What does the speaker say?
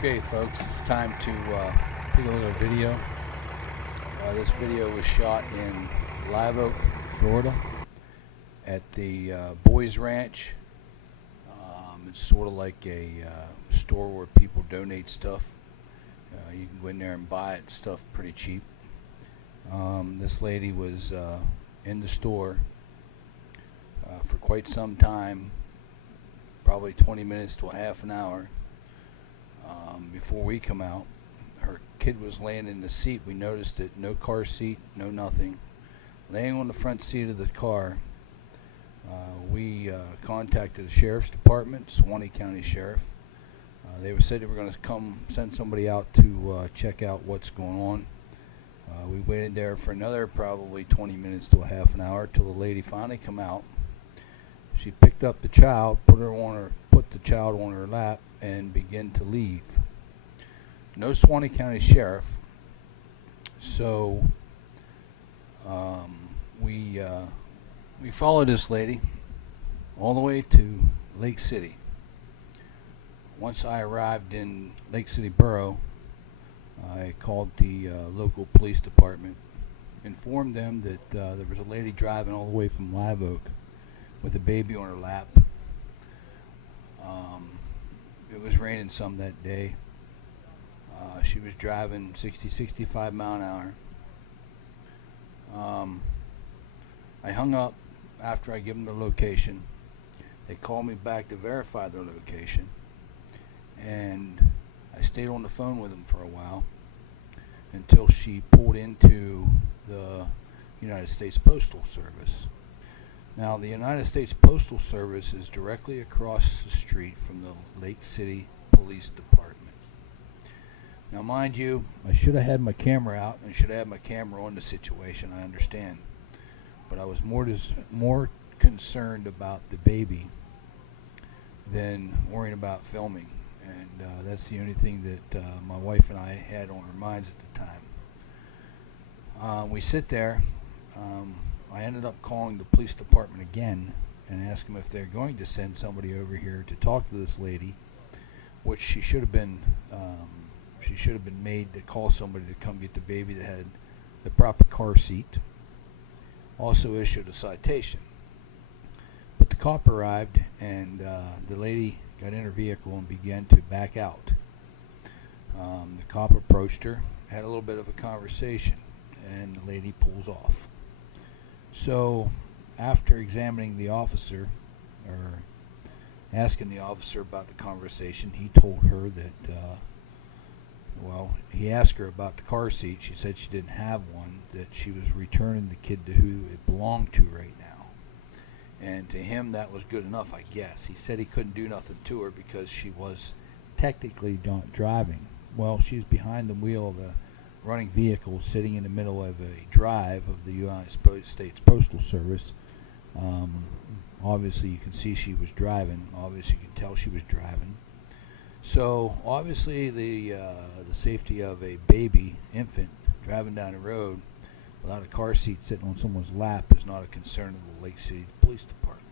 Okay, folks, it's time to take a little video. This video was shot in Live Oak, Florida, at the Boys Ranch. It's sort of like a store where people donate stuff. You can go in there and buy it, stuff pretty cheap. This lady was in the store for quite some time, probably 20 minutes to a half an hour. Before we come out, her kid was laying in the seat. We noticed it. No car seat, no nothing. Laying on the front seat of the car. We contacted the sheriff's department, Suwannee County Sheriff. They said they were going to come send somebody out to check out what's going on. We waited there for another probably 20 minutes to a half an hour till the lady finally come out. She picked up the child, put the child on her lap, and began to leave. No Suwannee County Sheriff, so we followed this lady all the way to Lake City. Once I arrived in Lake City Borough, I called the local police department, informed them that there was a lady driving all the way from Live Oak with a baby on her lap. It was raining some that day. She was driving 65 mile an hour. I hung up after I gave them the location. They called me back to verify their location, and I stayed on the phone with them for a while until she pulled into the United States Postal Service. Now, the United States Postal Service is directly across the street from the Lake City Police Department. Now, mind you, I should have had my camera out and should have had my camera on the situation, I understand. But I was more concerned about the baby than worrying about filming. And that's the only thing that my wife and I had on our minds at the time. We sit there. I ended up calling the police department again and asked them if they're going to send somebody over here to talk to this lady, which she should have been made to call somebody to come get the baby that had the proper car seat. Also issued a citation. But the cop arrived, and the lady got in her vehicle and began to back out. The cop approached her, had a little bit of a conversation, and the lady pulls off. So, after examining the officer, or asking the officer about the conversation, he told her that, he asked her about the car seat. She said she didn't have one, that she was returning the kid to who it belonged to right now. And to him, that was good enough, I guess. He said he couldn't do nothing to her because she was technically not driving. Well, she's behind the wheel of a running vehicle sitting in the middle of a drive of the United States Postal Service. Obviously, you can see she was driving. Obviously, you can tell she was driving. So, obviously, the safety of a baby, infant, driving down the road without a car seat sitting on someone's lap is not a concern of the Lake City Police Department.